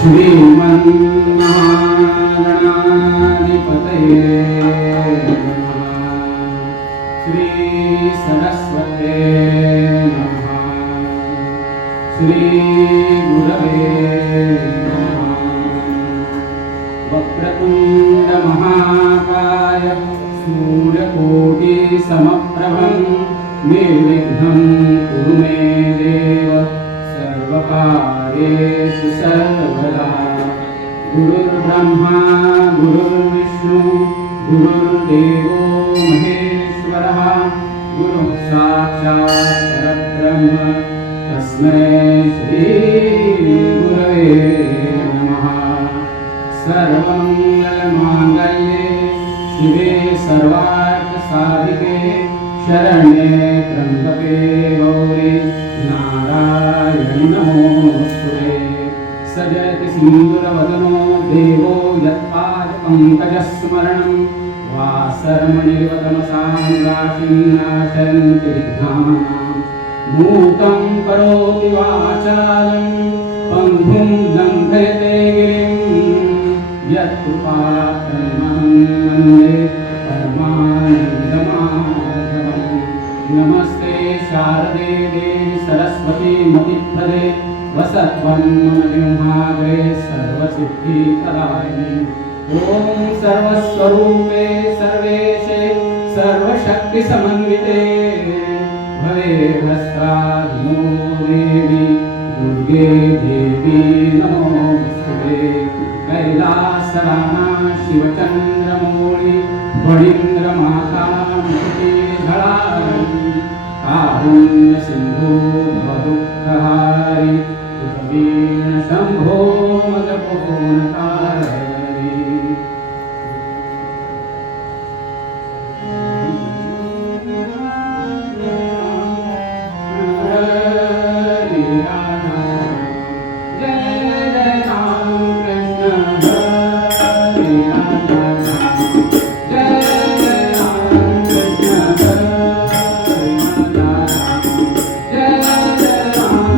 श्रीमन्महागणाधिपतये नमः। श्री सरस्वते नमः। श्री गुरवे नमः। वक्रतुंड महाकाय सूर्यकोटि समप्रभं निर्विघ्नं कुरु मे देव सर्वकार्येषु सर्वदा। गुरुर्ब्रह्मा गुरुर्विष्णु गुरुर्देवो महेश्वरः गुरुः साक्षात् परब्रह्म तस्मै श्री गुरवे नमः। सर्वमङ्गलमाङ्गल्ये शिवे सर्वार्थसाधिके शरण्ये त्र्यम्बके गौरी नारायणि नमोस्तुते। सजति सिन्दूरवदनो देवो यत्पादपङ्कजस्मरणं वासरमणिवतमसां राशिं नाशयन्ति विघ्नानां। मूतं करोति वाचालं पङ्गुं लङ्घयते गिरिं यत्कृपातमहं वन्दे परमानन्दमाधवम्। नमस्ते शारदे देवी सरस्वती मतिप्रदे वसत्वं मम जिह्वाग्रे सर्वसिद्धिप्रदायिनि। ॐ सर्वस्वरूपे सर्वेशे सर्वशक्तिसमन्विते भवे भस्त्राधिनो देवी दुर्गे देवी नमोस्तुते। कैलासराना शिवचन्द्रमौळि फणीन्द्रमाता मुक्तिधराणि कारुण्यसिन्धु भवदुःखहारि वीण शंभो मदपोनतारि। हरे राम जय जय राम कृष्ण हरे राम जय जय राम कृष्ण हरे राम जय जय राम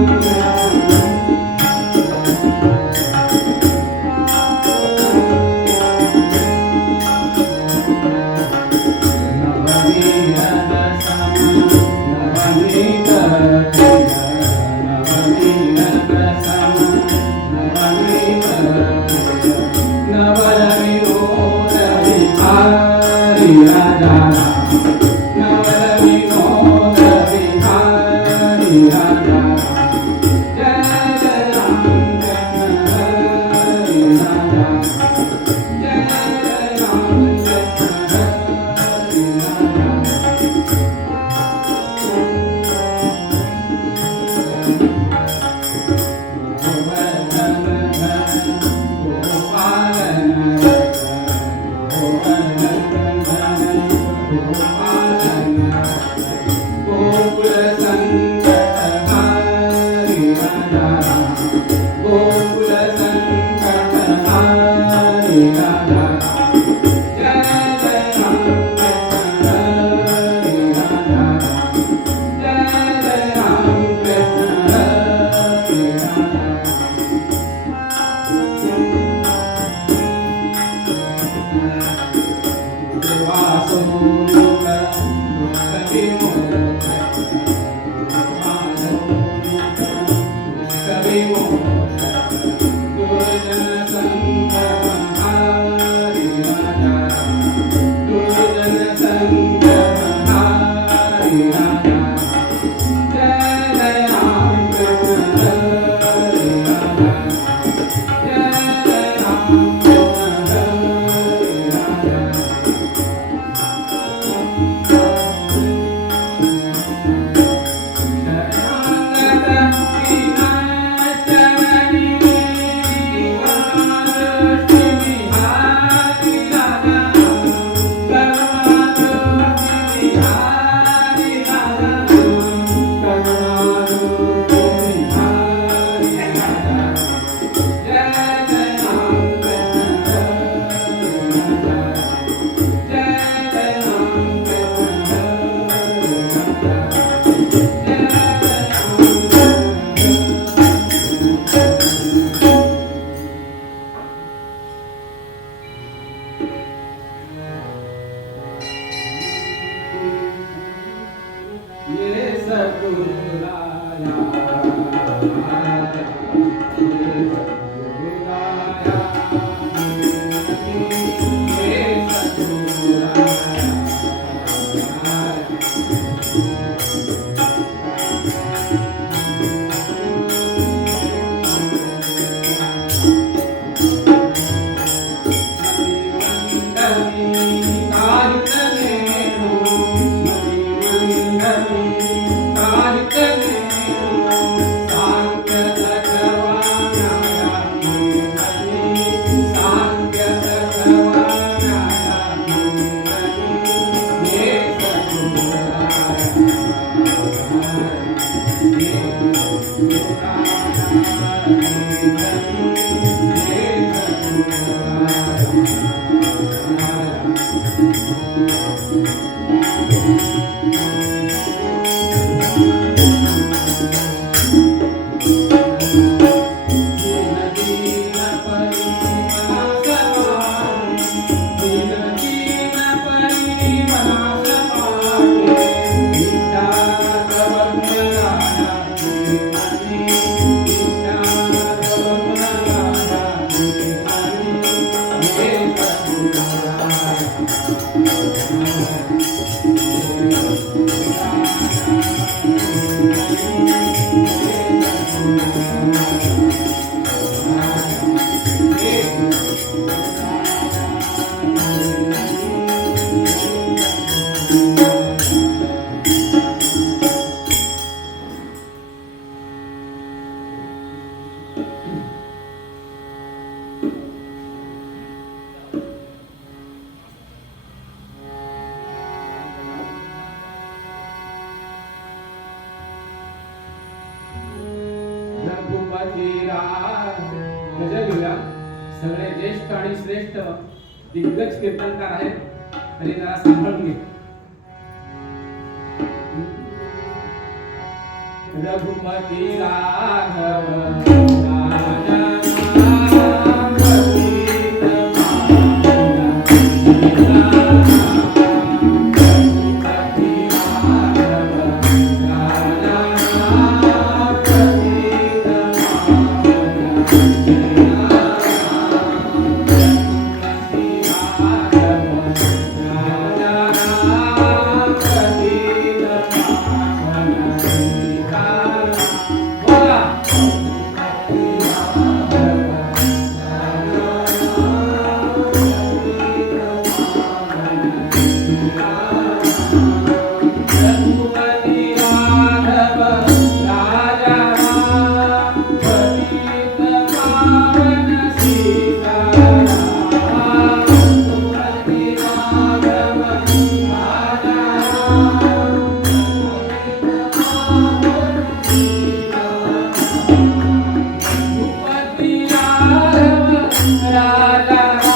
गजल सगळे ज्येष्ठ आणि श्रेष्ठ दिग्गज कीर्तनकार आहेत तरी जरा सांभाळून घे. रघुपती राघव राजा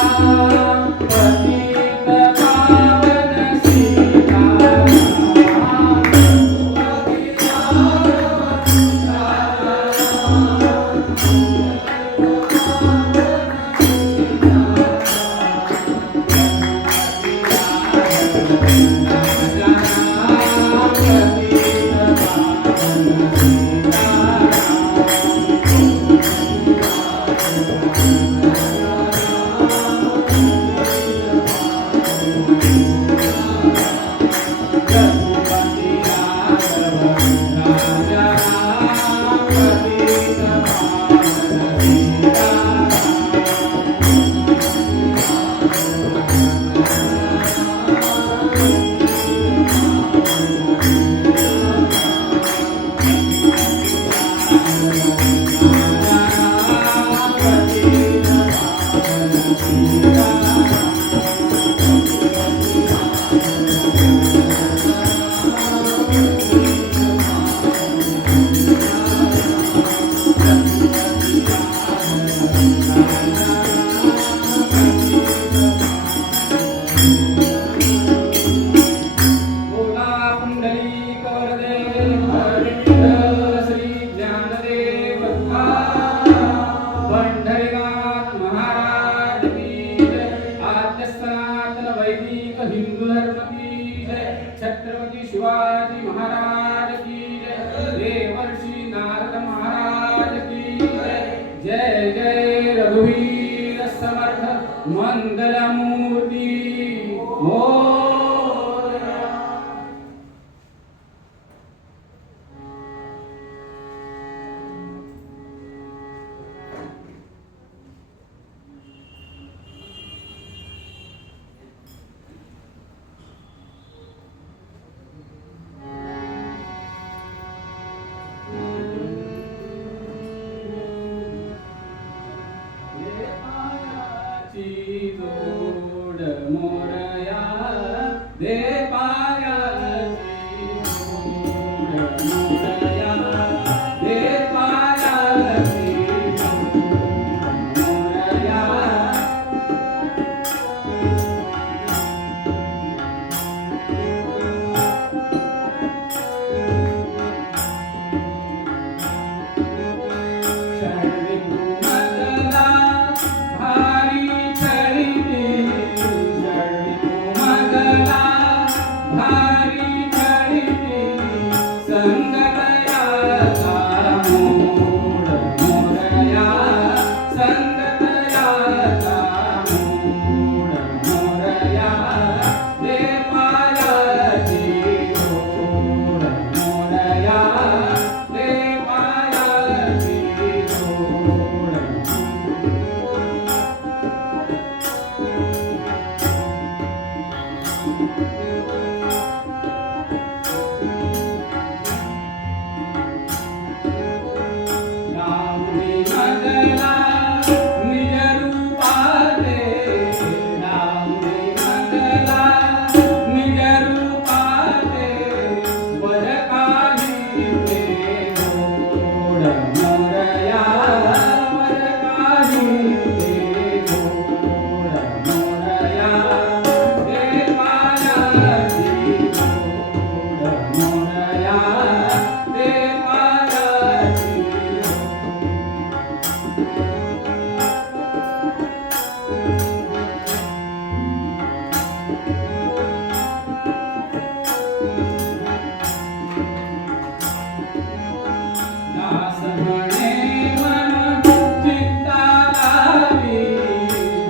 मजला निज रूपाते दाऊनी मजला निज रूपाते वद काही ते गोड मोरया वद काही ते गोड मोरया ते पायाची गोड मोरया ते पायाची दास म्हणे मन चित्ता लावी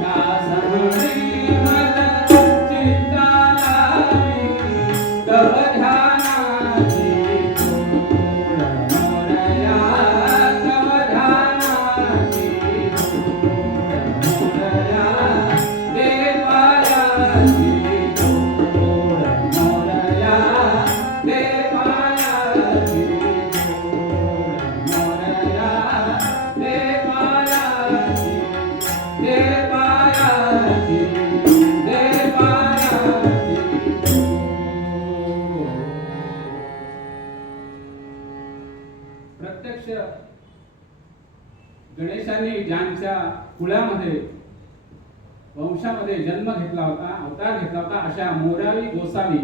दास म्हणे मन चित्ता लावी तव ध्यानाची जोड मोरया तव ध्यानाची जोड मोरया दे पायाची जोड मोरया दे पायाची जोड मोरया दे पायाची दे पायाची दे पायाची प्रत्यक्ष गणेशाने ज्यांच्या कुळामध्ये वंशामध्ये जन्म घेतला होता अवतार घेतला होता अशा मोरारी गोसावी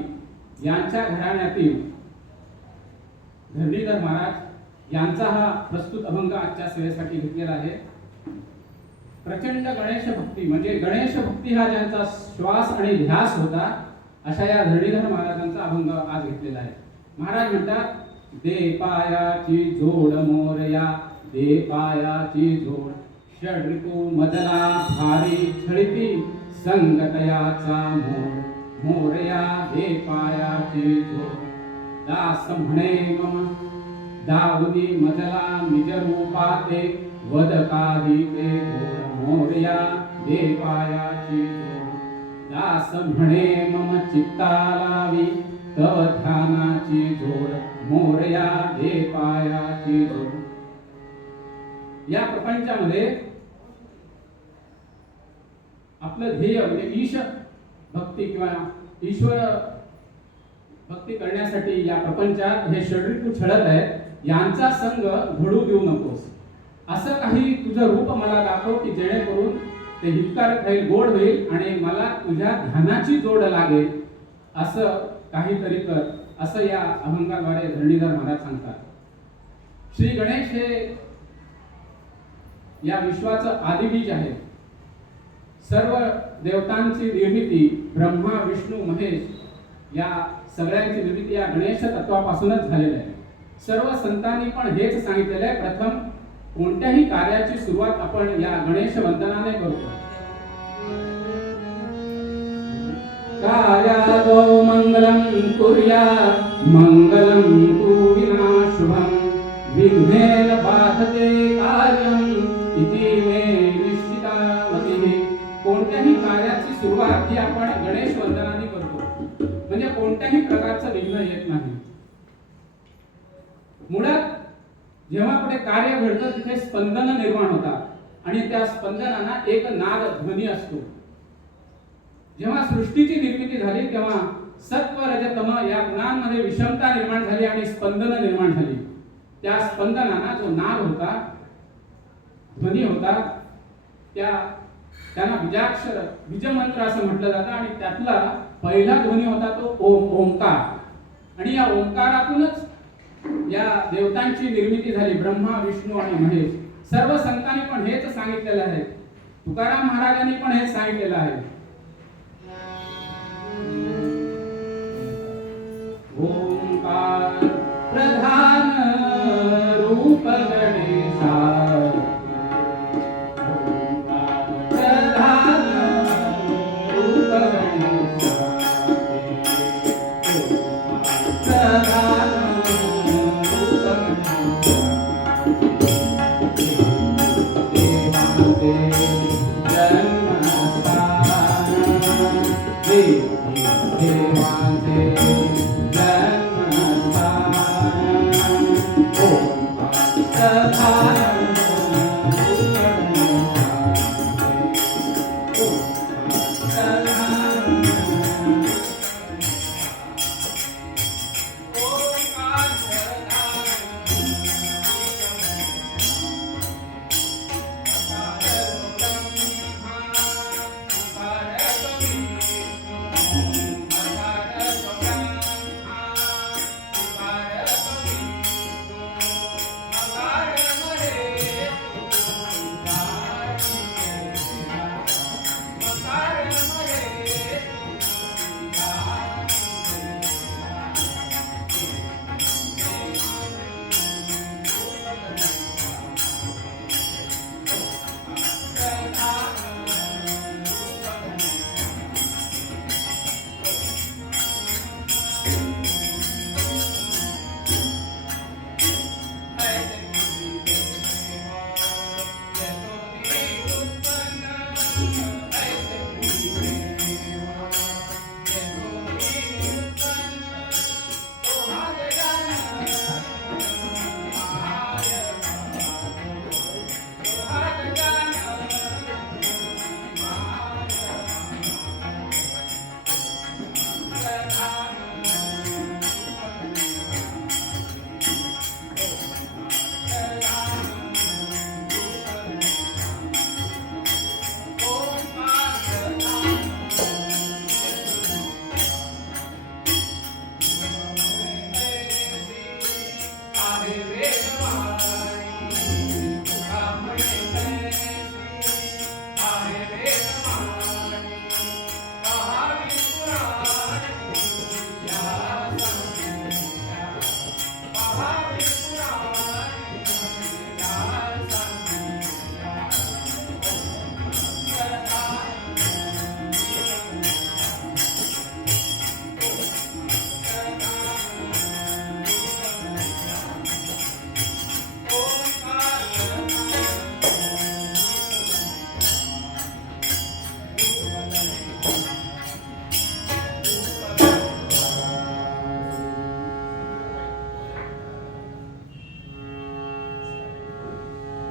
यांच्या घराण्यातील धरणीधर महाराज यांचा हा प्रस्तुत अभंग आजच्या सेवेसाठी घेतलेला आहे. प्रचंड गणेश भक्ती म्हणजे गणेश भक्ती हा ज्यांचा श्वास आणि ध्यास होता अशा या धरणीधर महाराजांचा अभंग आज घेतलेला आहे. महाराज म्हणतात दे पायाची जोड मोरया दे पायाची जोड षड ऋतू मदला भारी छळिती संगतयाचा मोड मोरया दे पायाची जोड दास म्हणे मम दाऊनी मजला निज रूपाते वद काही ते गोड मोरया दे पायाची जोड दास म्हणे मम चित्ता लावी तव ध्यानाची जोड मोरया दे पायाची जोड. या प्रपंचामध्ये आपलं ध्येय म्हणजे ईश भक्ती किंवा ईश्वर भक्ती करण्यासाठी या प्रपंचात हे षड्ऋतू छळत आहेत यांचा संग घडू देऊ नकोस. असं काही तुझं रूप मला दाखव की जेणेकरून ते हितकारक राहील गोड होईल आणि मला तुझ्या ध्यानाची जोड लागेल असं काहीतरी कर असं या अभंगाद्वारे धरणीधर महाराज सांगतात. श्री गणेश हे या विश्वाचं आदिबीज आहे. सर्व देवतांची निर्मिती ब्रह्मा विष्णू महेश या सगळ्यांची निर्मिती या गणेश तत्वापासूनच झालेली आहे. सर्व संतांनी पण हेच सांगितलेलं आहे प्रथम कोणत्याही कार्याची सुरुवात आपण या गणेश वंदनाने करतो. कार्यादो मंगलम कुर्या मंगलम तु विनाशुभम विघ्नेन बाधते कार्यम इति मे निश्चितामती. कोणत्याही कार्याची सुरुवात ही आपण गणेश वंदनाने करतो म्हणजे कोणत्याही प्रकारचं विघ्न येत नाही. मुळात जेव्हा कुठे कार्य घडतं तिथे स्पंदन निर्माण होतात आणि त्या स्पंदनांना एक नाद ध्वनी असतो. जेव्हा सृष्टीची निर्मिती झाली तेव्हा सत्व रज तम या गुणांमध्ये विषमता निर्माण झाली आणि स्पंदन निर्माण झाली. त्या स्पंदनांना जो नाद होता ध्वनी होता त्यांना बीजाक्षर बीजमंत्र असं म्हटलं जातं आणि त्यातला पहिला ध्वनी होता तो ओंकार आणि या ओंकारातूनच या देवतांची निर्मिती झाली ब्रह्मा विष्णू आणि महेश. सर्व संतांनी पण हेच सांगितलेलं आहे. तुकाराम महाराजांनी पण हेच सांगितलेलं आहे. ओंकार प्रधान रूप गणेशा प्रधान रूप गणेशा प्रधान देवांचे जन्मस्थान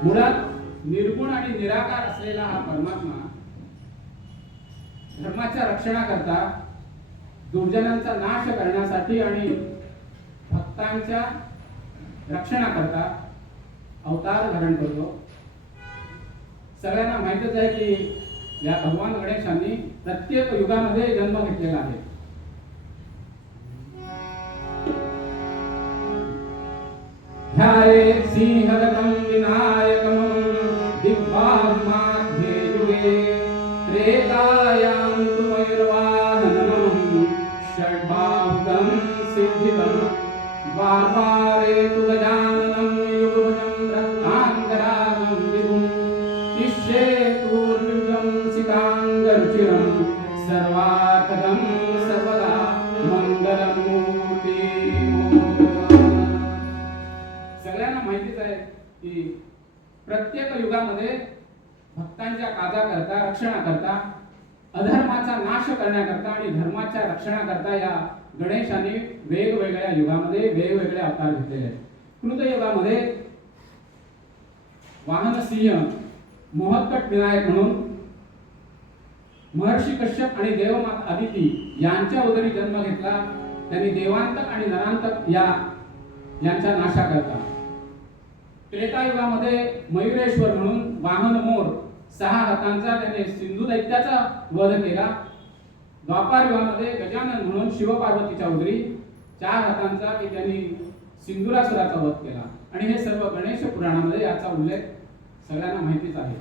मुळात निर्गुण आणि निराकार असलेला हा परमात्मा धर्माच्या रक्षणाकरता, दुर्जनांचा नाश करण्यासाठी आणि भक्तांच्या रक्षणाकरता अवतार धारण करतो. सगळ्यांना माहितच आहे की या भगवान गणेशांनी प्रत्येक युगामध्ये जन्म घेतलेला आहे. ध्याये सिंहगतं विनायकं दिग्भागमध्ये युगे त्रेतायां तु मयूरवाहनं षड्भागं सिद्धिदं द्वापारे तु गजाननं युगभुजं रत्नाकरागं विभुं तिष्ठेतुर्युगं सिताङ्गरुचिरं सर्वार्थदं सर्वदा मंगलं मूर्ति. सगळ्यांना माहितीच आहे की प्रत्येक युगामध्ये भक्तांच्या काजाकरता, रक्षणाकरता, अधर्माचा नाश करण्याकरता आणि धर्माच्या रक्षणाकरता या गणेशाने वेगवेगळ्या युगामध्ये वेगवेगळे अवतार घेतलेले आहेत. कृतयुगामध्ये वाहन सिंह, मोहत्कट विनायक म्हणून महर्षी कश्यप आणि देवमाता अदिती यांच्या उदरी जन्म घेतला. त्यांनी देवांतक आणि नरांतक यांच्या नाशाकरता. त्रेतायुगामध्ये मयुरेश्वर म्हणून वाहन मोर 6 हातांचा त्याने सिंधू दैत्याचा वध केला. द्वापार युगामध्ये गजानन म्हणून शिवपार्वतीच्या उदरी 4 हातांचा त्यांनी सिंधुरासुराचा वध केला. आणि हे सर्व गणेश पुराणामध्ये याचा उल्लेख सगळ्यांना माहितीच आहे.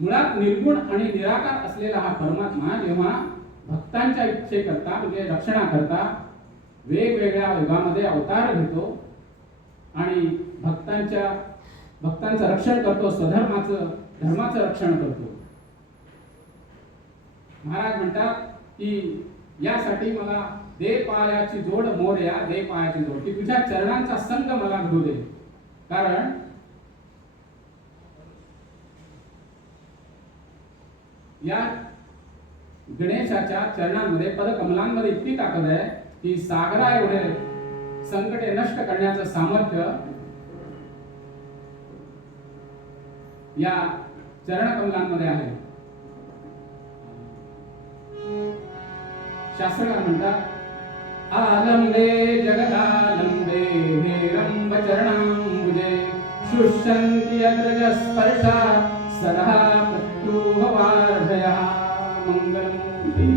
मुळात निर्गुण आणि निराकार असलेला हा परमात्मा जेव्हा भक्तांच्या इच्छेकरता म्हणजे रक्षणाकरता वेगवेगळ्या युगामध्ये अवतार घेतो आणि भक्तांचं रक्षण करतो, धर्माचं रक्षण करतो. महाराज म्हणतात की यासाठी मला दे पायाची जोड मोरया, दे पायाची जोड, की तुझ्या चरणांचा संग मला घडू दे. कारण या गणेशाच्या चरणांमध्ये, पदकमलांमध्ये इतकी ताकद आहे की सागरा एवढे संकटे नष्ट करण्याचं सामर्थ्य या चरणकमलांमध्ये आहे. शास्त्रकार म्हणतात आलंबे जगदालंबे हेरंब चरणांबुजे शुष्यन्ति अग्रज स्पर्शा सदा प्रत्युहवार्धयः मंगलमूर्ती.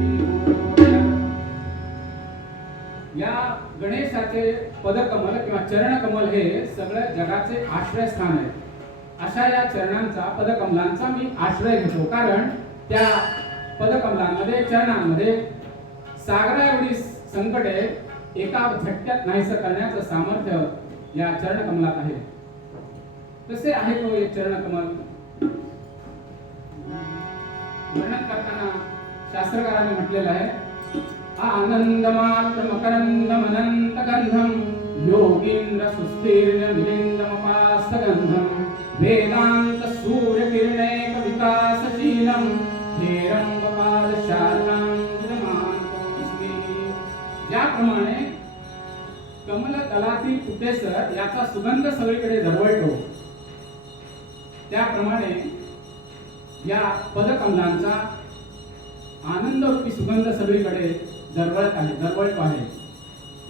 या गणेशाचे पदकमल किंवा चरणकमल हे सगळं जगाचे आश्रयस्थान आहे. अशा या चरणांचा, पदकमलांचा मी आश्रय घेतो. कारण त्या पदकमलांमध्ये, चरणांमध्ये सागरा एवढी संकटे एका झटक्यात नाहीसं करण्याचं सामर्थ्य या चरणकमलात आहे. तसे आहे तो एक चरणकमल. वर्णन करताना शास्त्रकारांनी म्हटलेलं आहे आनंदमात्र मकरंदमनंत गंधम योगींद्र सुस्थिर्य मिलिंदमपास्तगंधम वेदांत सूर्य किरणैक विकासशीलम हेरंगपाद शारदांगमानतोस्मी. ज्याप्रमाणे कमल दलातील पुटेसर याचा सुगंध सगळीकडे दरवळतो, त्याप्रमाणे या पदकमलांचा आनंदरूपी सुगंध सगळीकडे दरवळतो आहे.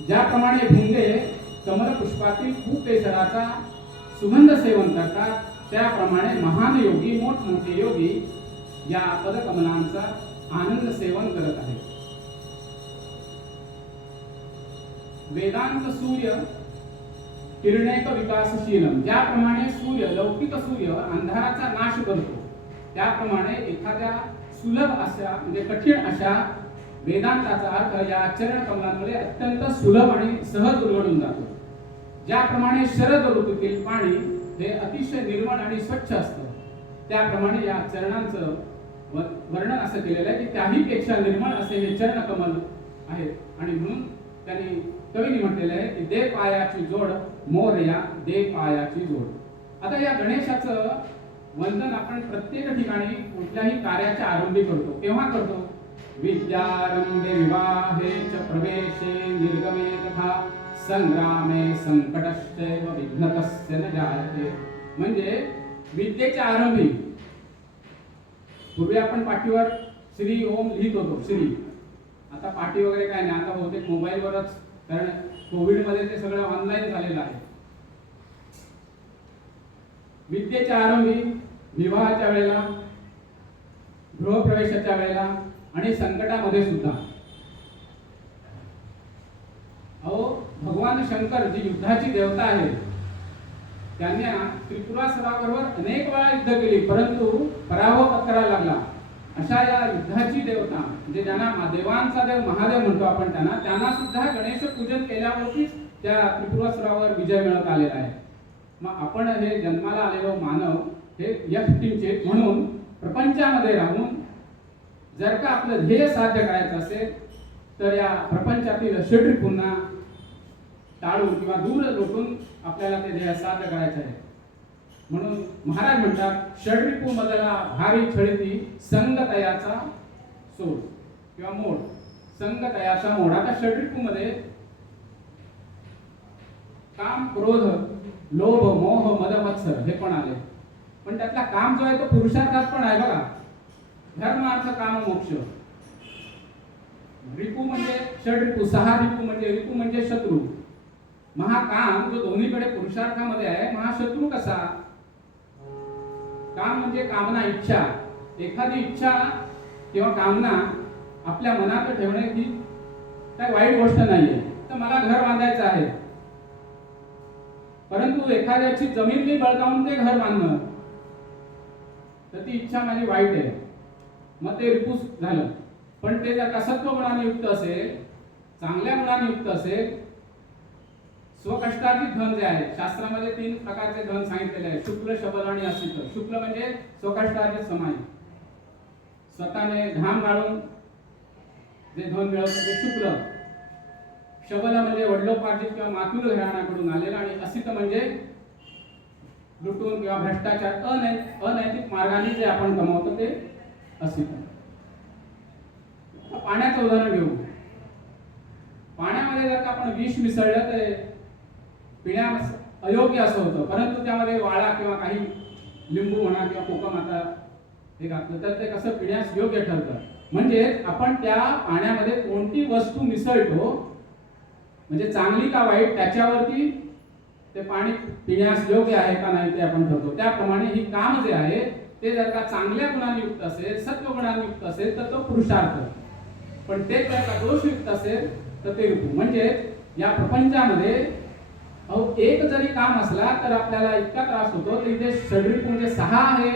ज्याप्रमाणे भिंगे कमल पुष्पातील पुटेसराचा सुगंध सेवन करतात, त्याप्रमाणे महान योगी, मोठमोठे योगी या पदकमलांचा आनंद सेवन करत आहेत. वेदांत सूर्य किरणैक विकासशीलम. ज्याप्रमाणे सूर्य, लौकिक सूर्य अंधाराचा नाश करतो, त्याप्रमाणे एखाद्या सुलभ अशा म्हणजे कठीण अशा वेदांताचा अर्थ या चरण कमलांमध्ये अत्यंत सुलभ आणि सहज उलगडून जातो. ज्याप्रमाणे शरद ऋतूतील पाणी हे अतिशय निर्मळ आणि स्वच्छ असतं, त्याप्रमाणे या चरणांचं वर्णन असं केलेलं आहे की त्याहीपेक्षा निर्मळ असे हे चरण कमल आहेत. आणि म्हणून त्यांनी कवीने म्हटलेलं आहे की दे पायाची जोड मोरया, दे पायाची जोड. आता या गणेशाचं वंदन आपण प्रत्येक ठिकाणी कुठल्याही कार्याच्या आरंभी करतो. केव्हा करतो? विद्यारंभे विवाहे च प्रवेशे निर्गमे तथा संग्रामे संकटश्चैव विघ्नतस्य न जायते. म्हणजे विद्येच्या आरंभी पूर्वी आपण पाठीवर श्री ओम लिहित होतो श्री. आता पाठी वगैरे काय नाही, आता बहुतेक मोबाईलवरच, कारण कोविडमध्ये ते सगळं ऑनलाईन झालेलं आहे. विद्येच्या आरंभी, विवाहाच्या वेळेला, गृहप्रवेशाच्या वेळेला आणि संकटामध्ये सुद्धा. अहो, भगवान शंकर जी युद्धाची देवता आहे, त्यांनी त्रिपुरासुराबरोबर अनेक वेळा युद्ध केली, परंतु पराभव पत्करायला लागला. अशा या युद्धाची देवता, म्हणजे ज्यांना देवांचा देव महादेव म्हणतो आपण, त्यांना सुद्धा गणेश पूजन केल्यावरतीच त्या त्रिपुरासुरावर विजय मिळत आलेला आहे. मग आपण हे जन्माला आलेलो मानव हे यक्षकिंचित म्हणून प्रपंचामध्ये राहून जर का आपलं ध्येय साध्य करायचं असेल तर या प्रपंचातील षड्रिपूंना टाळून किंवा दूर लोटून आपल्याला ते ध्येय साध्य करायचं आहे. म्हणून महाराज म्हणतात, षड्रिपू मदला भारी छळती संगतयाचा सोड किंवा मोड. संगतयाचा मोड. आता षड्रिपू मध्ये काम, क्रोध, लोभ, मोह, मद, मत्सर हे पण आले. पण त्यातला काम जो आहे तो पुरुषार्थात पण आहे बघा. धर्म, अर्थ, काम, मोक्ष. रिपू म्हणजे षड्रिपू, 6 रिपू म्हणजे, रिपू म्हणजे शत्रू. महाकाम जो दोन्हीकडे पुरुषार्थामध्ये आहे, महाशत्रू कसा? काम म्हणजे कामना, इच्छा. एखादी इच्छा किंवा कामना आपल्या मनात ठेवणे ही काही वाईट गोष्ट नाहीये. तर मला घर बांधायचं आहे, परंतु एखाद्याची जमीन मी बळकावून ते घर बांधणं, तर ती इच्छा माझी वाईट आहे. मग ते रिपूस झालं. पण ते जर का सत्व गुणाने युक्त असेल, चांगल्या गुणाने युक्त असेल, स्वकष्टार्जित धन जे आहे, शास्त्रामध्ये 3 प्रकारचे धन सांगितलेले आहे, शुक्ल, शबल आणि असित. शुक्ल म्हणजे स्वकष्टार्जित समाई, स्वतःने घाम गाळून जे धन मिळवतं ते शुक्ल. शबल म्हणजे वडिलोपार्जित किंवा मातुल घराण्याकडून आलेलं. आणि असित म्हणजे लुटून किंवा भ्रष्टाचार, अनैतिक मार्गाने जे आपण कमावतो ते असित. पाण्याचं उदाहरण घेऊ. पाण्यामध्ये जर का आपण विष मिसळलं तर पिण्यास अयोग्य असं होतं, परंतु त्यामध्ये वाळा किंवा काही लिंबू म्हणा किंवा कोकम आता हे घातलं तर ते कसं पिण्यास योग्य ठरतं. म्हणजे आपण त्या पाण्यामध्ये कोणती वस्तू मिसळतो, म्हणजे चांगली का वाईट, त्याच्यावरती ते पाणी पिण्यास योग्य आहे का नाही ते आपण ठरवतो. त्याप्रमाणे ही काम जे आहे ते जर का चांगल्या गुणांनी युक्त असेल, सत्व गुणांनी युक्त असेल तर तो पुरुषार्थ. पण ते जर का दोषयुक्त असेल तर ते रिपू. म्हणजे या प्रपंचामध्ये एक जरी काम असला तर आपल्याला इतका त्रास होतो, तर इथे षड्रिपू म्हणजे 6 हे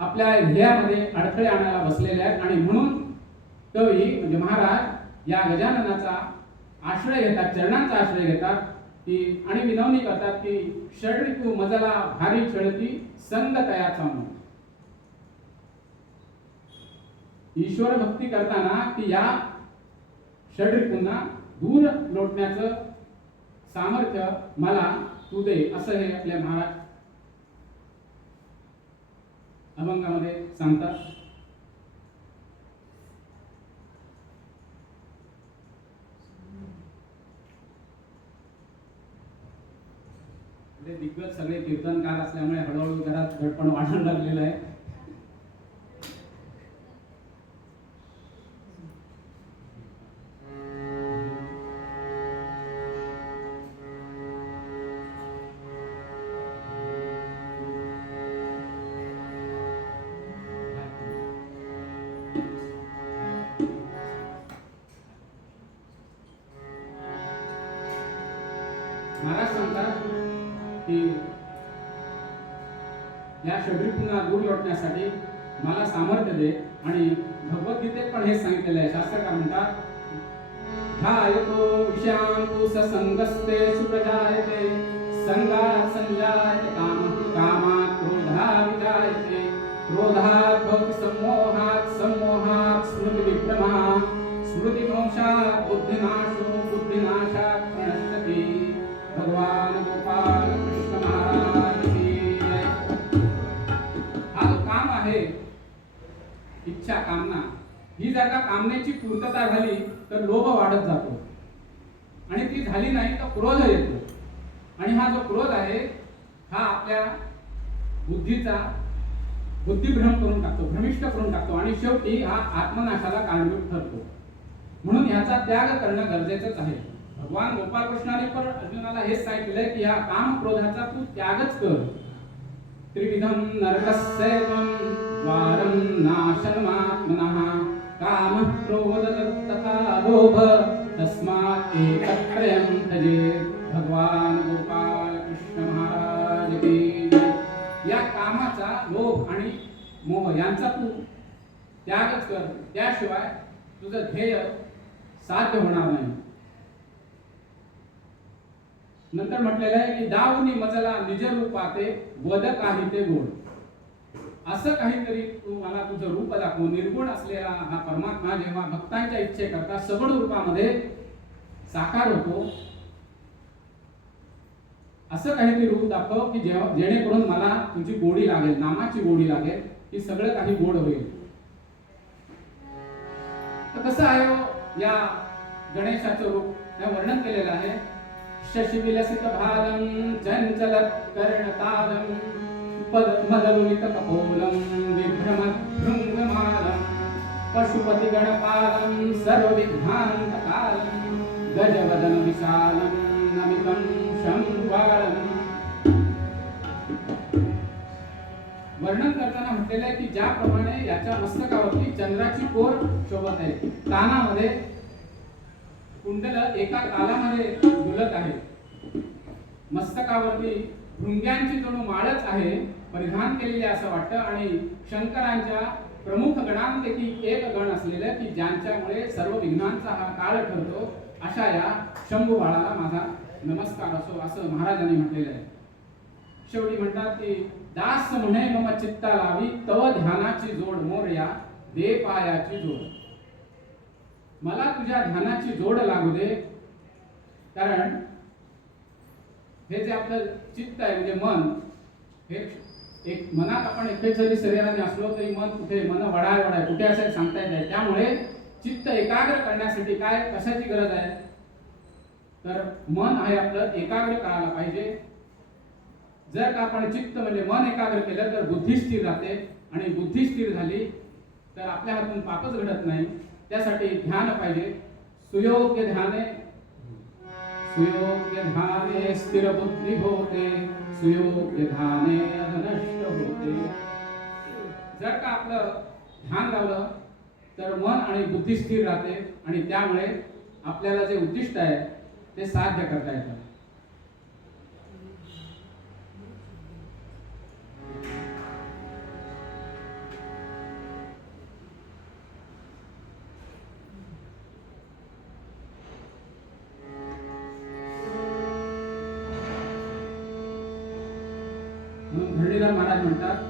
आपल्या ध्येयामध्ये अडथळे आणायला बसलेले आहेत. आणि म्हणून कवी म्हणजे महाराज या गजाननाचा आश्रय घेतात, चरणांचा आश्रय घेतात की, आणि विनवणी करतात की षड्रिपू मजला भारी छळती संग तयाचा मोड. ईश्वर भक्ती करताना की या षड्रिपूंना दूर लोटण्याचं सामर्थ्य मला तू दे, असं हे आपल्या महाराज अभंगामध्ये सांगतात. दिग्गज सगळे कीर्तनकार असल्यामुळे हळूहळू घरात घडपण वाढायला लागलेलं आहे. महाराज सांगतात की या षड्रिपूंना दूर लोटण्यासाठी मला सामर्थ्य दे. आणि भगवद्गीतेत पण हेच सांगितलेलं आहे. शास्त्रकार म्हणतात, ध्यायतो विषयांतु ससंगस्ते सुप्रजायते संगात् संजायते कामः कामात् क्रोधः विजायते क्रोधात् भवति सम्मोहात् सम्मोहात् स्मृतिविभ्रमः स्मृतिभ्रंशात् बुद्धिनाशो बुद्धिनाशात् प्रणश्यति. भगवान गोपाल कृष्ण महाराज की जय. हा जो काम आहे, इच्छा, कामना, ही जर का कामनेची पूर्तता झाली तर लोभ वाढत जातो, आणि ती झाली नाही तर क्रोध येतो. आणि हा जो क्रोध आहे हा आपल्या बुद्धीचा बुद्धिभ्रम करून टाकतो, भ्रमिष्ट करून टाकतो आणि शेवटी हा आत्मनाशाला कारणीभूत ठरतो. म्हणून ह्याचा त्याग करणं गरजेचंच आहे. भगवान गोपाळकृष्णाने पण अर्जुनाला हेच सांगितलंय की हा काम क्रोधाचा तू त्यागच कर. त्रिविधम नरकस्यैवं द्वारं नाशनमात्मनः काम क्रोध तथा लोभ तस्मात् एकत्रयं तजेत्. भगवान गोपाल कृष्ण महाराज की जय. या कामाचा, लोभ आणि मोह यांचा तू त्यागच कर, त्याशिवाय तुझं ध्येय साध्य होणार नाही. नंतर म्हटलेलं आहे की दावनी मजला निज रूपाते वद काही ते गोड. असं काहीतरी तू मला तुझं रूप दाखव. निर्गुण असलेला हा परमात्मा जेव्हा भक्तांच्या इच्छेकरता सगुण रूपामध्ये साकार होतो, असं काहीतरी रूप दाखव की जेणेकरून मला तुझी गोडी लागेल, नामाची गोडी लागेल, की सगळं काही गोड होईल. तर कसं आहे या गणेशाचं रूप हे वर्णन केलेलं आहे. शशिविलसित भालं चंचल कर्णतालं पद्मललित कपोलं विभ्रमत् भृंगमालं पशुपति गणपालं सर्वविघ्नान्तकालं गजवदन विशालं नमितं शंवालं. वर्णन करताना म्हटलेलं आहे की ज्याप्रमाणे याच्या मस्तकावरती चंद्राची कोर शोभत आहे, कानामध्ये कुंडल एका तालामध्ये डुलत आहे, मस्तकावरती भृंग्यांची जणू माळच आहे परिधान केलेली असं वाटतं. आणि शंकरांच्या प्रमुख गणांपैकी एक गण असलेलं की ज्यांच्यामुळे सर्व विघ्नांचा हा काळ ठरतो, अशा या शंभू बाळाला माझा नमस्कार असो, असं महाराजांनी म्हटलेलं आहे. शेवटी म्हणतात की दास म्हणे मम चित्ता लावी तव ध्यानाची जोड मोरया दे पायाची जोड. मला तुझ्या ध्यानाची जोड लागू दे. कारण हे जे आपलं चित्त आहे म्हणजे मन, हे एक मनात आपण एकटे जरी शरीराने असलो तरी मन कुठे, मन वडाय कुठे असेल सांगता येत नाही. त्यामुळे चित्त एकाग्र करण्यासाठी काय कशाची गरज आहे, तर मन आहे आपलं एकाग्र करायला पाहिजे. जर का आपण चित्त म्हणजे मन एकाग्र केलं तर बुद्धी स्थिर राहते, आणि बुद्धी स्थिर झाली तर आपल्या हातून पापच घडत नाही. त्यासाठी ध्यान पाहिजे. सुयोग्य ध्याने स्थिर बुद्धी होते, सुयोग्य ध्याने अनष्ट होते. जर का आपलं ध्यान लावलं तर मन आणि बुद्धी स्थिर राहते, आणि त्यामुळे आपल्याला जे उद्दिष्ट आहे ते साध्य करता येतं. धरणीधर महाराज म्हणतात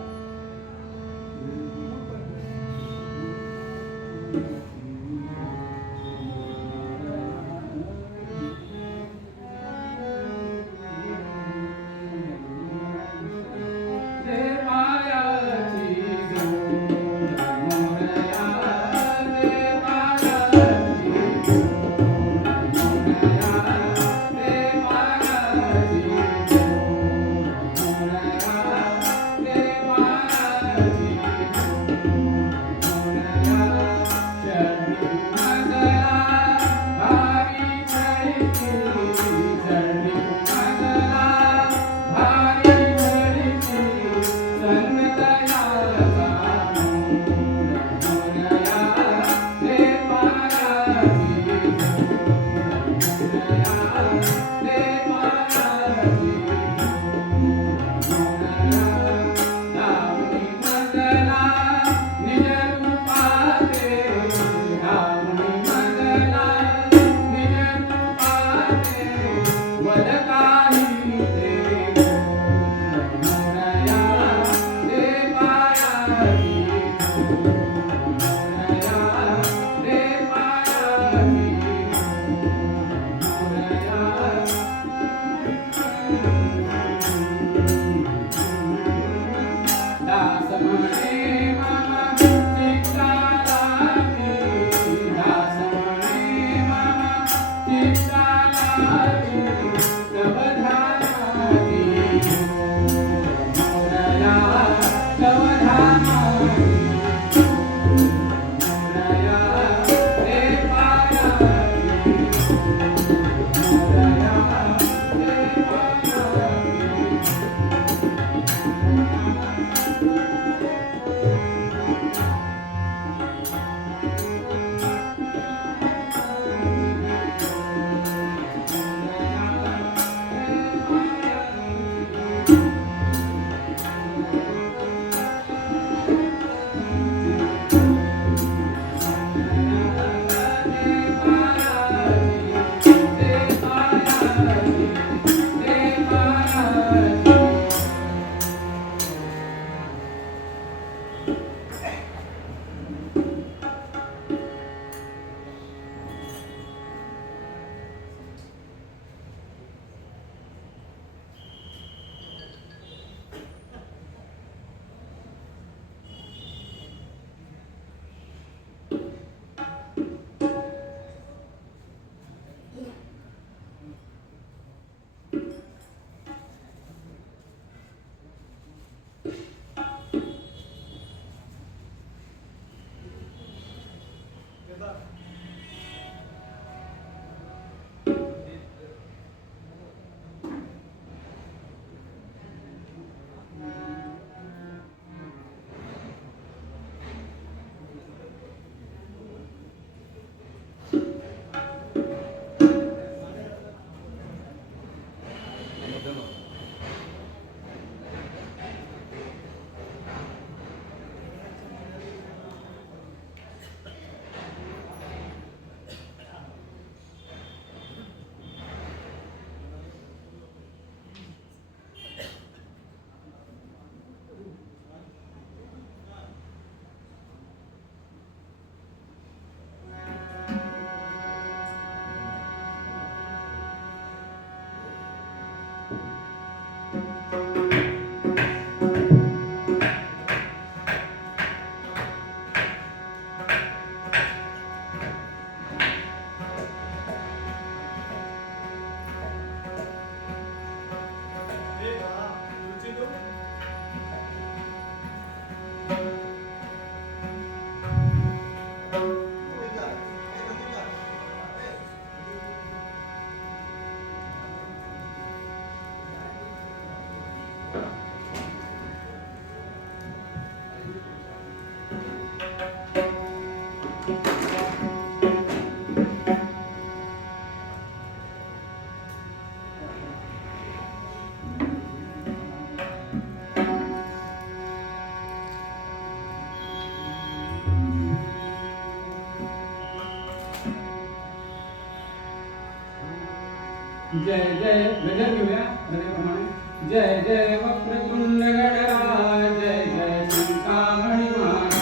जय जय गजर घेऊया प्रमाणे जय जय वक्रतुंड गणराज जय जय चिंतामणी महाराज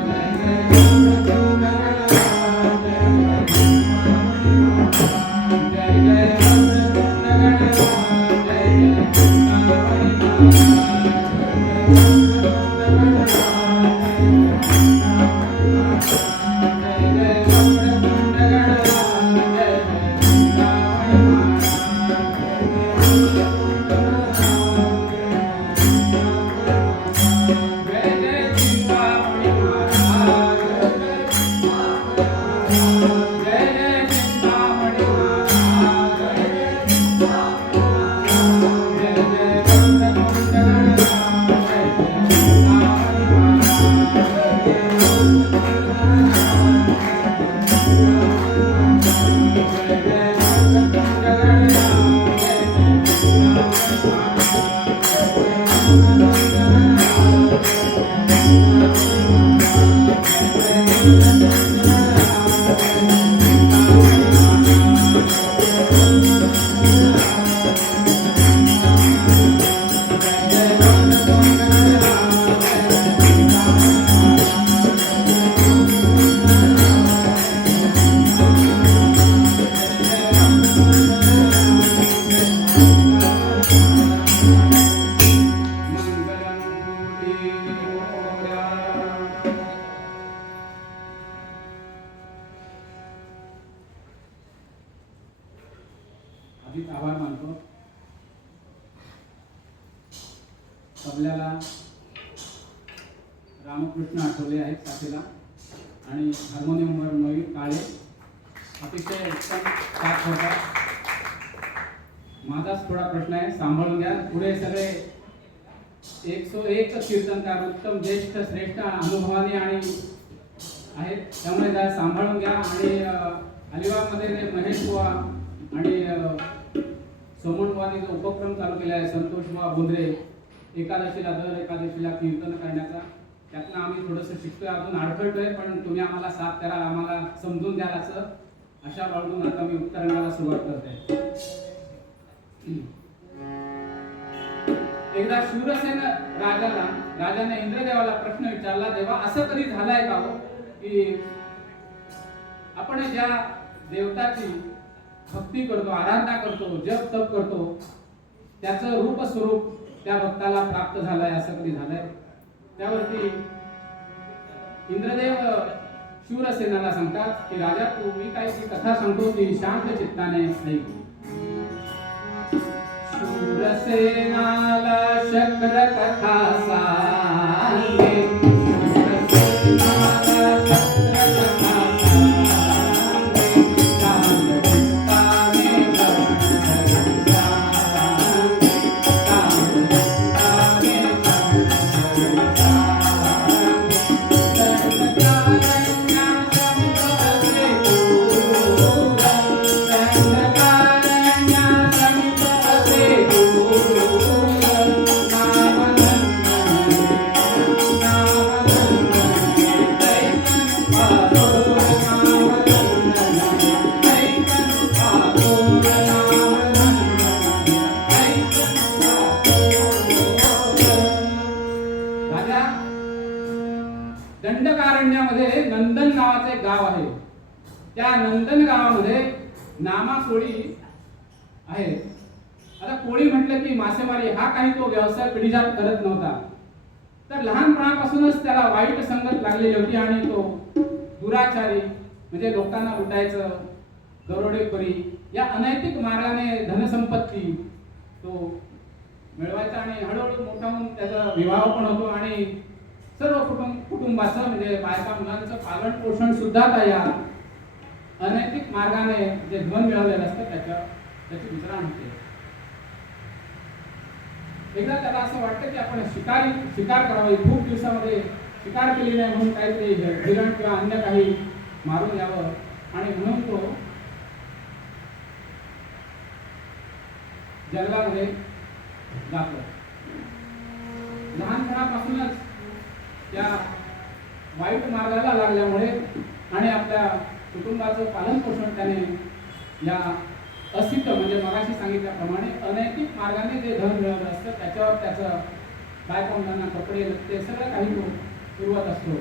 जय जय वक्रतुंड गणराज जय जय वक्रतुंड गणराज जय जय चिंतामणी अधिक आभार मानतो. तबल्याला रामकृष्ण आठवले आहेत साथीला आणि हार्मोनियमवर मयूर काळे अतिशय उत्तम साथ होता. माझाच थोडा प्रश्न आहे, सांभाळून घ्या. पुढे सगळे 101 कीर्तनकार उत्तम ज्येष्ठ श्रेष्ठ अनुभवाने आणि आहेत, त्यामुळे त्या सांभाळून घ्या. आणि अलिबागमध्ये महेश बुवा आणि सोमन बुवानी जो उपक्रम चालू केला आहे संतोष बुवा बोंद्रे एकादशीला दर एकादशीला कीर्तन करण्याचा, त्यातनं आम्ही थोडंसं शिकतोय, अजून अडखळतोय, पण तुम्ही आम्हाला साथ करा, आम्हाला समजून द्याल असं अशा बाळगून आता मी उत्तरांगाला सुरुवात करते. एकदा शूरसेन राजाने इंद्रदेवाला प्रश्न विचारला, देवा असं कधी झालंय का हो की आपण ज्या देवताची भक्ती करतो, आराधना करतो, जप तप करतो, त्याचं रूप स्वरूप त्या भक्ताला प्राप्त झालंय, असं कधी झालंय? त्यावरती इंद्रदेव शूरसेनाला सांगतात की राजा, तू मी काही ती कथा सांगतो ती शांत चित्ताने ऐक. शूरसेनाला शक्र कथा सांगे, दंडकारण्यामध्ये नंदन नावाचे गाव आहे. त्या नंदन गावामध्ये नामासोळी आहेत. आता कोळी म्हटलं की मासेमारी हा काही तो व्यवसाय पिढीजात करत नव्हता, तर लहानपणापासूनच त्याला वाईट संगत लागलेली होती आणि तो दुराचारी म्हणजे लोकांना लुटायचं, दरोडेखोरी या अनैतिक मार्गाने धनसंपत्ती तो मिळवायचा आणि हळूहळू मोठा होऊन त्याचा विवाह पण होतो आणि सर्व कुटुंबाचं म्हणजे बायका मुलांचं पालन पोषण सुद्धा त्या अनैतिक मार्गाने जे धन मिळवलेलं असतं त्याची वितरण होते. एकदा त्याला असं वाटतं की आपण शिकार करावी, खूप दिवसामध्ये शिकार केली नाही म्हणून काहीतरी हिरण किंवा अन्य काही मारून यावं आणि म्हणून तो जंगलामध्ये जातो. लहानपणापासूनच त्या वाईट मार्गाला लागल्यामुळे आणि आपल्या कुटुंबाचं पालन पोषण त्याने या असिद्ध म्हणजे मगाशी सांगितल्याप्रमाणे अनैतिक मार्गाने जे धन मिळवलं असतं त्याच्यावर त्याचं बायका मुलांना कपडे लत्ते सगळं काही तो पुरवत असतो.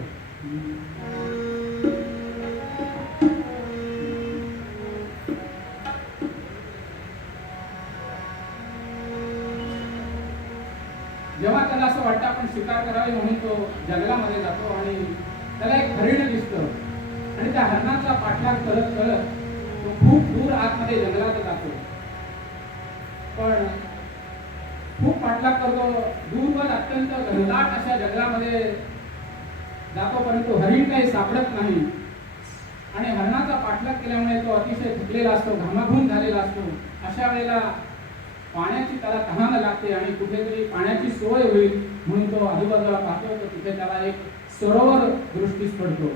जेव्हा त्याला असं वाटतं आपण शिकार करावी म्हणून तो जंगलामध्ये जातो आणि त्याला एक हरिण दिसतं आणि त्या हरणाचा पाठलाग करत करत तो खूप दूर आतमध्ये जंगलात जातो. पण खूप पाठलाग करतो, दूरवर अत्यंत घनदाट अशा जंगलामध्ये जातो, परंतु हरिण काही सापडत नाही आणि हरणाचा पाठलाग केल्यामुळे तो अतिशय थकलेला असतो, घामाघूम झालेला असतो. अशा वेळेला पाण्याची त्याला तहान लागते आणि कुठेतरी पाण्याची सोय होईल म्हणून तो आजूबाजूला पाहतो, तर तिथे त्याला एक सरोवर दृष्टीस पडतो.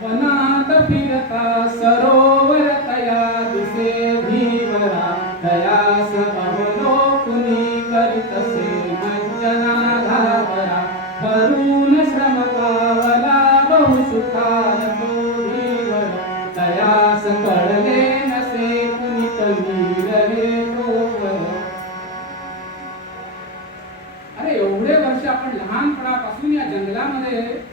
वनात फिरता सरोवर तया दिसे धीवरा, तयास अवलोकुनी करीतसे मज्जना घावरा, करून श्रम पावला बहु सुखान तो धीवरा, तयास कळले नसे कुणी कवीर रे तोवर. अरे एवढे वर्ष आपण लहानपणापासून या जंगलामध्ये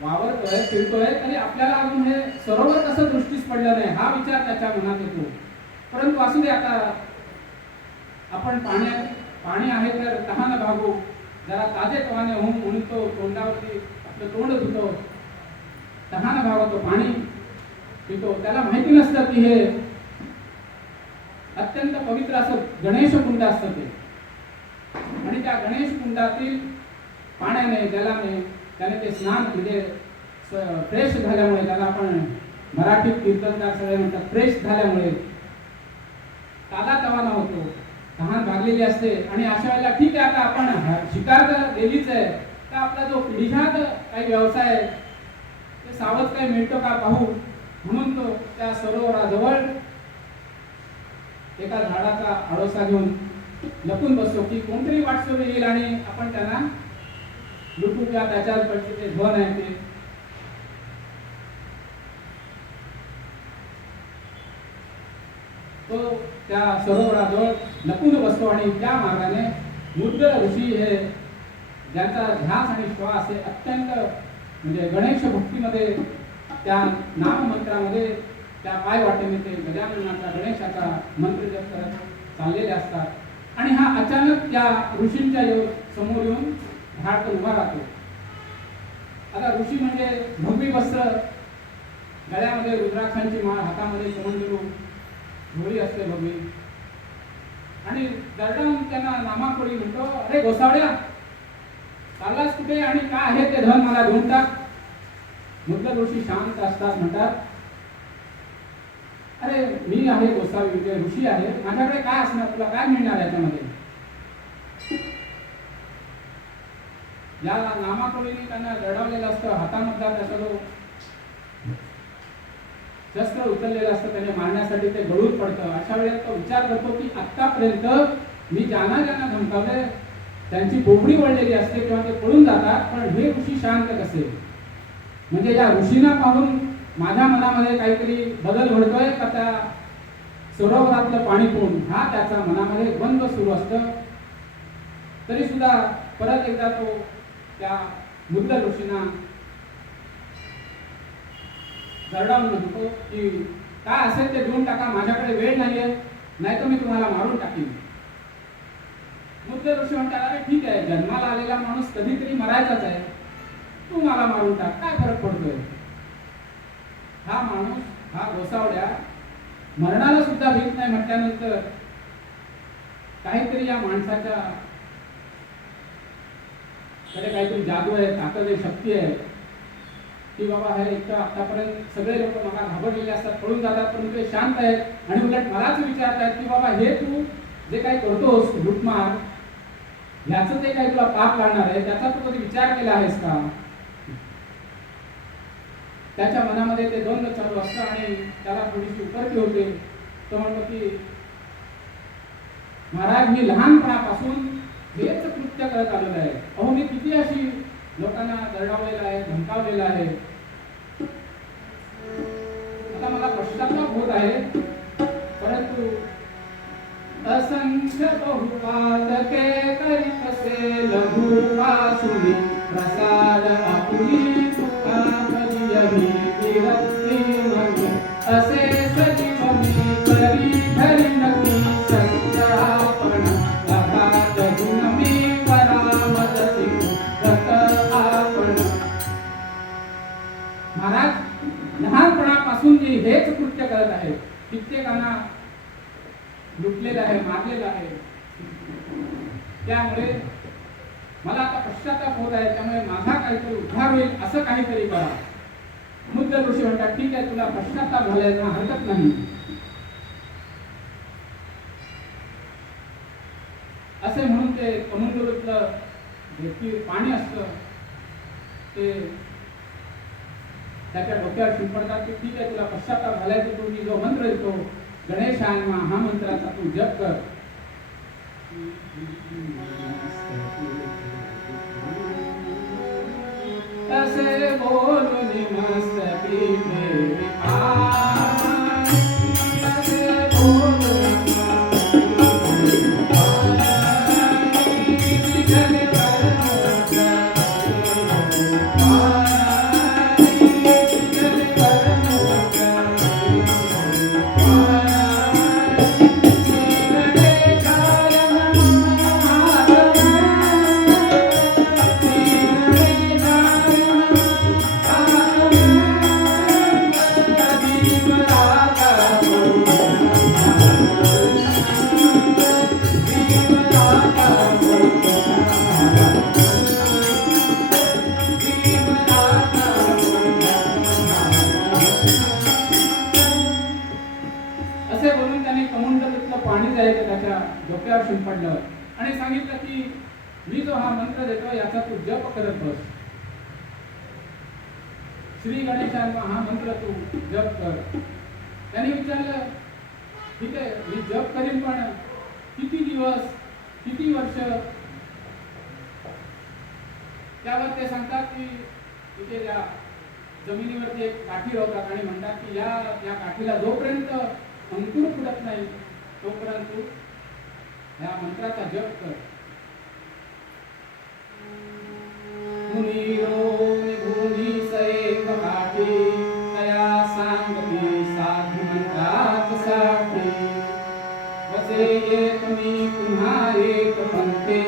वावरतोय, फिरतोय, तरी आपल्याला अजून हे सरोवर कसं दृष्टीस पडलं नाही हा विचार त्याच्या मनात येतो. परंतु असू दे, आता आपण पाणी आहे तर तहान भागू, जरा ताजेतवाने होऊन म्हणून तो तोंडावरती आपलं तोंड धुतो, तहान भागवतो, पाणी पितो. त्याला माहिती नसतं की हे अत्यंत पवित्र असं गणेश कुंड असतं ते, आणि त्या गणेश कुंडातील पाण्याने जलाने त्याने ते स्नान म्हणजे फ्रेश झाल्यामुळे, त्याला आपण मराठीत कीर्तनकार सगळे म्हणतात फ्रेश झाल्यामुळे ताजातवाना होतो, तहान भागलेली असते. आणि अशा वेळेला ठीक आहे, आता आपण शिकार तर गेलीच आहे, तर आपला जो पिढीजात काही व्यवसाय आहे ते सावध काही मिळतो का पाहू म्हणून तो त्या सरोवराजवळ एका झाडाचा आडोसा घेऊन लपून बसतो की कोणतरी वाटसरू येईल आणि आपण त्यांना लुटू किंवा त्याच्याकडचे जे धन आहे ते. तो त्या सरोवराजवळ लपून बसतो आणि त्या मार्गाने मुद्गल ऋषी हे ज्यांचा ध्यास आणि श्वास हे अत्यंत म्हणजे गणेश भक्तीमध्ये त्या नाममंत्रामध्ये त्या पाय वाटेने ते गजाननाचा गणेशाचा मंत्र जप करत चाललेले असतात आणि हा अचानक त्या ऋषींच्या समोर येऊन धाडकन उभा राहतो. आता ऋषी म्हणजे भगवी वस्त्र, गळ्यामध्ये रुद्राक्षांची माळ, हातामध्ये कमंडलू, झोळी असते भगवी, आणि दरडावून त्यांना नामाकोळी म्हणतो, अरे गोसावड्या चाललास कुठे आणि काय आहे ते धन मला घेऊन टाक. मुद्गल ऋषी शांत असतात, म्हणतात अरे मी आहे गोसावी म्हणजे ऋषी आहे, माझ्याकडे काय असणार, तुला काय मिळणार याच्यामध्ये. या नामाकोळीने त्यांना दडावलेलं असतं, हातामधला त्याचा जो शस्त्र उचललेलं असतं त्याने मारण्यासाठी ते गळून पडतं. अशा वेळेस तो विचार करतो की आतापर्यंत मी ज्यांना धमकावले त्यांची बोबडी वळलेली असते किंवा ते पळून जातात, पण हे ऋषी शांत कसे. म्हणजे या ऋषींना पाहून माझ्या मनामध्ये काहीतरी बदल घडतोय का त्या सरोवरातलं पाणी पिऊन, हा त्याचा मनामध्ये द्वंद्व सुरू असतं. तरी सुद्धा परत एकदा तो त्या मुद्गल ऋषींना दरडावून म्हणतो की काय असेल ते देऊन टाका, माझ्याकडे वेळ नाहीये, नाही तर मी तुम्हाला मारून टाकीन. मुद्दे ऋषी म्हणतात, अरे ठीक आहे, जन्माला आलेला माणूस कधीतरी मरायचाच आहे, तू मला मारून टाक, काय फरक पडतोय. हा माणूस, हा गोसावड्या मरणाला सुद्धा भीत नाही म्हटल्यानंतर काहीतरी या माणसाच्या कडे काहीतरी जादू आहे, ताकद आहे, शक्ती आहे की बाबा हे एक आतापर्यंत सगळे लोक मला घाबरलेले असतात, पळून जातात, पण ते शांत आहेत आणि उलट मलाच विचारतात की बाबा हे तू जे काही करतोस लुटमार, ह्याचं ते काही तुला पाप लागणार आहे, त्याचा तू कधी विचार केला आहेस का. त्याच्या मनामध्ये ते द्वंद्व चालू असतं आणि त्याला थोडीशी उपरती होते. तो म्हणतो की महाराज, मी लहानपणापासून हेच कृत्य करत आलेलं आहे. अहो, मी किती अशी लोकांना दरडावलेलं आहे, धमकावलेलं आहे. आता मला पश्चाताप होत आहे, परंतु असंख्य बहुपातके करीत से लघु वासुनी प्रसाद आपुली तुका भजियही विरक्ती मनी असे सजीव मी करी धरी नकी सत्य आपण अघात गुण मी परामत सिंह गत आपण. महाराज, लहानपणापासून मी हेच कृत्य करत आहे, कित्येकांना लुटलेलं आहे, मारलेलं आहे. त्यामुळे मला आता पश्चाताप होत आहे, त्यामुळे माझा काहीतरी उद्धार होईल असं काहीतरी करा. मुद्दा ऋषी म्हणतात, ठीक आहे, तुला पश्चाताप झालाय ना, हरकत नाही. असे म्हणून ते कमंडलूतलं जे पाणी असतं ते त्याच्या डोक्यावर शिंपडतात की ठीक आहे, तुला पश्चाताप झालाय तर तू मी जो मंत्र देतो गणेशाय नमः हा मंत्राचा तू जप कर. असे बोलून मस्तकी मेरी आय, असे बोलून डोक्यावर शिंपडलं आणि सांगितलं की मी जो हा मंत्र देतो याचा तू जप करत बस. श्री गणेशाय नमः हा मंत्र तू जप कर. त्यांनी विचारलं, ठीक आहे, मी जप करीन, पण किती दिवस, किती वर्ष. त्यावर ते सांगतात की इथे या जमिनीवरती एक काठी रोवतात आणि म्हणतात की या काठीला जोपर्यंत अंकुर फुटत नाही तोपर्यंत या मंत्राचा जप कर. मुनी सैव काठी तया सांगती साधू मंत्रात साठी वसे येत मी पुन्हा एक पंथे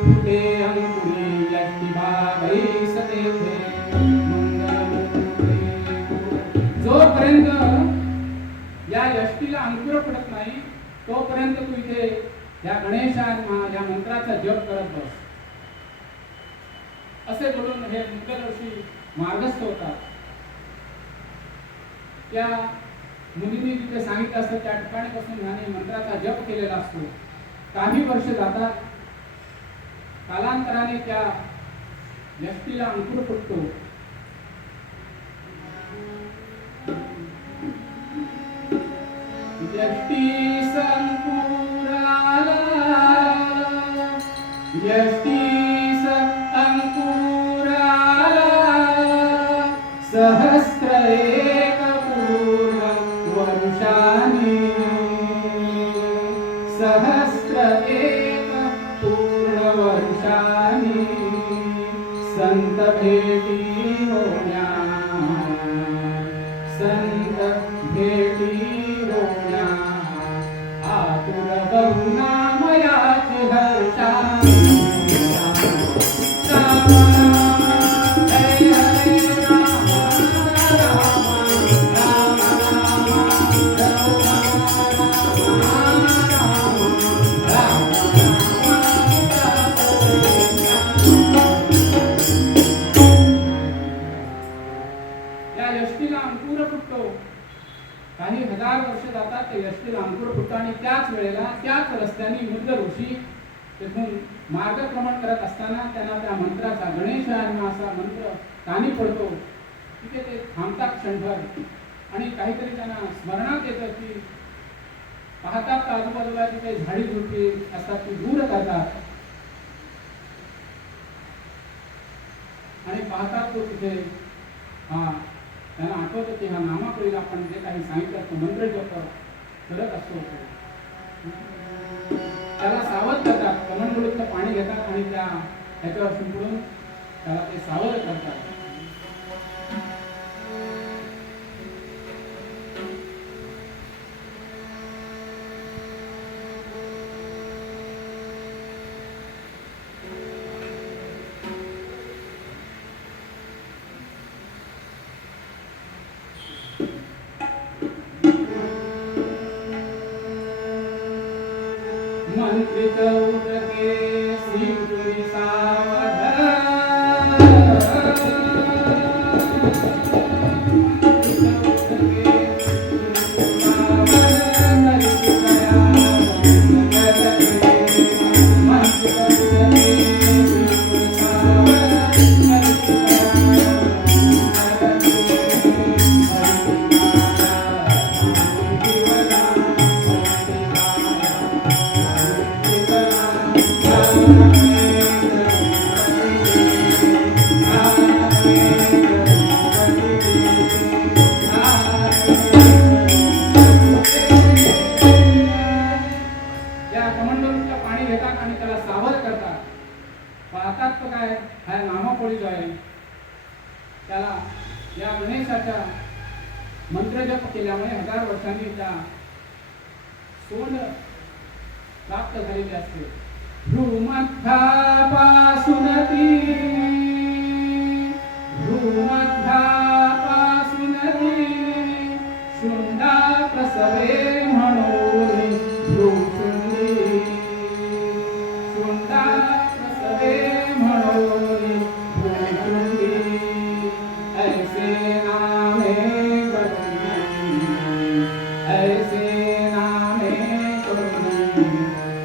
फुटे अंकुरी यष्टी भावई सतेथे मंगलमूर्ती. जोपर्यंत या यष्टीला अंकुर फुटत नाही तोपर्यंत तू इथे या गणेशाय नमः या मंत्राचा जप करत बस. असे बोलून हे मुद्गल ऋषी मार्गस्थ होतात. त्या मुनींनी जिथे सांगितलं असतं त्या ठिकाणीपासून ह्याने मंत्राचा जप केलेला असतो. काही वर्ष जातात, कालांतराने त्या यष्टीला अंकुर फुटतो. यष्टी अंकुराला, यष्टीस अंकुराला सहस्र एक पूर्ण वर्षानी, सहस्र एक पूर्ण वर्षानी संत भेटी होण्या, संत भेटी काही हजार वर्ष जातात ते यष्टी अंकुर फुटतं आणि त्याच वेळेला त्याच रस्त्याने मुद्द ऋषी तेथून मार्गक्रमण करत असताना त्यांना त्या मंत्राचा गणेशायनम असा मंत्र कानी पडतो. तिथे ते थांबतात क्षणभर आणि काहीतरी त्यांना स्मरणात येतं की पाहतात आजूबाजूला जी काही झाडी झुडपी असतात ती दूर करतात आणि पाहतात तो तिथे त्यांना आठवतं की हा नामाकडील आपण जे काही सांगितलं तो मंत्र जप करत असतो. त्याला सावध करतात, कमंडलूचं पाणी घेतात आणि त्याच्यावर शिंपडून त्याला ते सावध करतात. मंत्रित उदके सिंधुरी सावध त्याला या गणेशाच्या मंत्रजप केल्यामुळे हजार वर्षांनी त्या सोंड प्राप्त झालेली असते. भ्रूमध्यापासून शुंडा प्रसवे म्हणून शुंडा प्रसवे म्हणून ऐसे नामे करुणी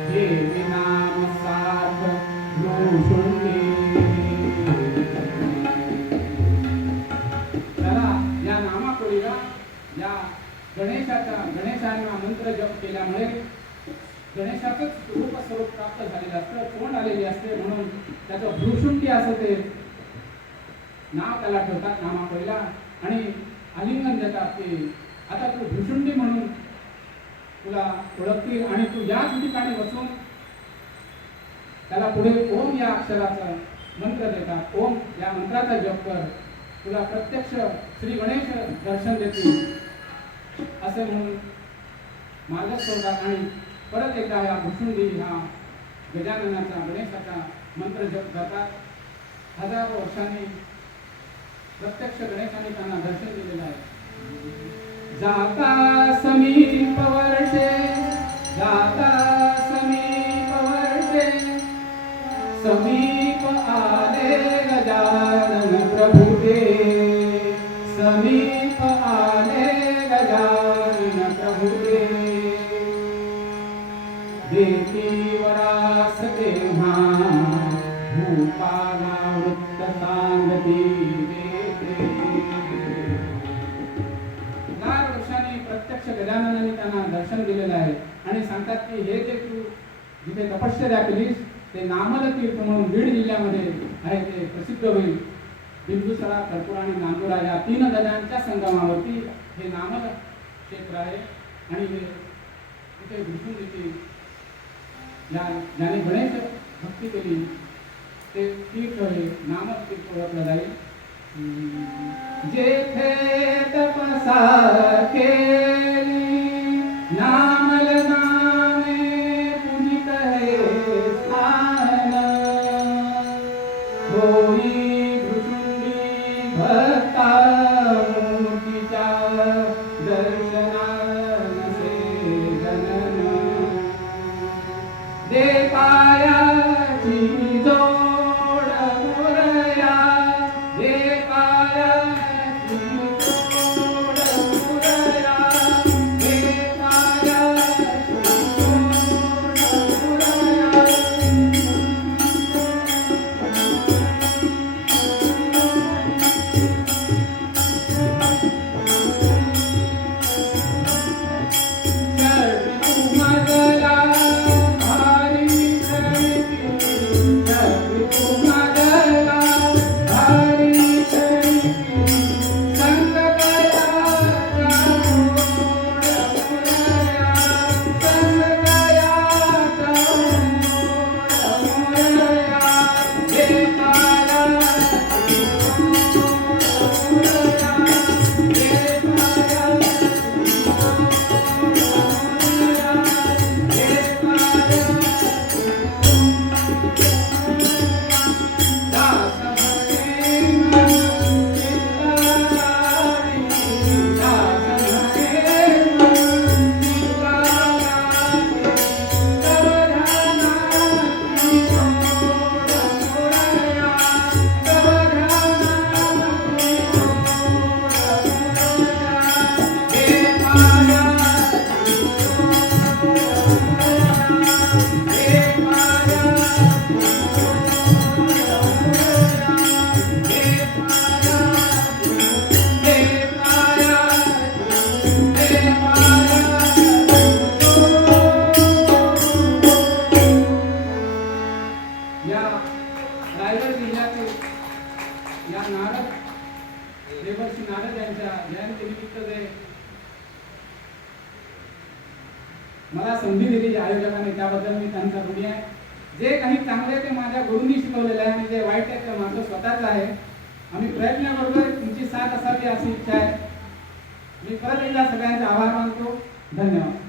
हे नाम सार्थ चला या नामाकोळीला या गणेशांना मंत्र जप केल्यामुळे गणेशाचंच रूप स्वरूप प्राप्त झालेलं असतं, तोंड आलेली असते म्हणून त्याचं भ्रूशुंडी असं ते नाव त्याला ठेवतात नामाकोळीला आणि आलिंगन देतात की आता तू भ्रूशुंडी म्हणून तुला ओळखतील आणि तू याच ठिकाणी बसून त्याला पुढे ओम या अक्षराचा मंत्र देतात. ओम या मंत्राचा जप कर, तुला प्रत्यक्ष श्री गणेश दर्शन देतील असे म्हणून मार्ग सोडतात आणि परत एकदा या भ्रूशुंडी हा गजाननाचा गणेशाचा मंत्र जप करतात. हजारो वर्षांनी प्रत्यक्ष गणेशाने त्यांना दर्शन दिलेलं आहे. जाता समीप वर्षे समीप आले गजानन प्रभुते, समीप आले गजानन प्रभुते. देती वरास तेव्हा भूपाला वृत्त सांगती देते. प्रत्यक्ष गजाननाने त्यांना दर्शन दिलेलं आहे आणि सांगतात की हे जे तू जिथे तपश्चर्या केलीस ते नामल तीर्थ म्हणून बीड जिल्ह्यामध्ये आहे, ते प्रसिद्ध होईल. बिंदुसरा, कर्पूर आणि नांदुरा या 3 नद्यांच्या संगमावरती हे नामल क्षेत्र आहे आणि हे तिथे भ्रूशुंडीची ज्याने गणेश भक्ती केली ते तीर्थ हे नामल तीर्थ ओळखलं जाईल. जेथे तपसा केली नामल नामे पुनित हे स्थान, होई भ्रूशुंडी भक्ता मूर्तीच्या दर्शनानसे जनन. दे पायाची जोड मोरया, दे पायाची जोड मोरया, या रायगड जिल्ह्यातील या नारद देवर्षी नारद यांच्या जयंतीनिमित्त जे मला संधी दिली आयोजकांनी त्याबद्दल मी त्यांचा ऋणी आहे. जे काही चांगले ते माझ्या गुरूंनी शिकवलेले आहे आणि जे वाईट आहे ते माझं स्वतःच आहे. आम्ही प्रयत्न करतोय, तुमची साथ असावी अशी इच्छा आहे. मी परत एकदा सगळ्यांचे आभार मानतो. धन्यवाद.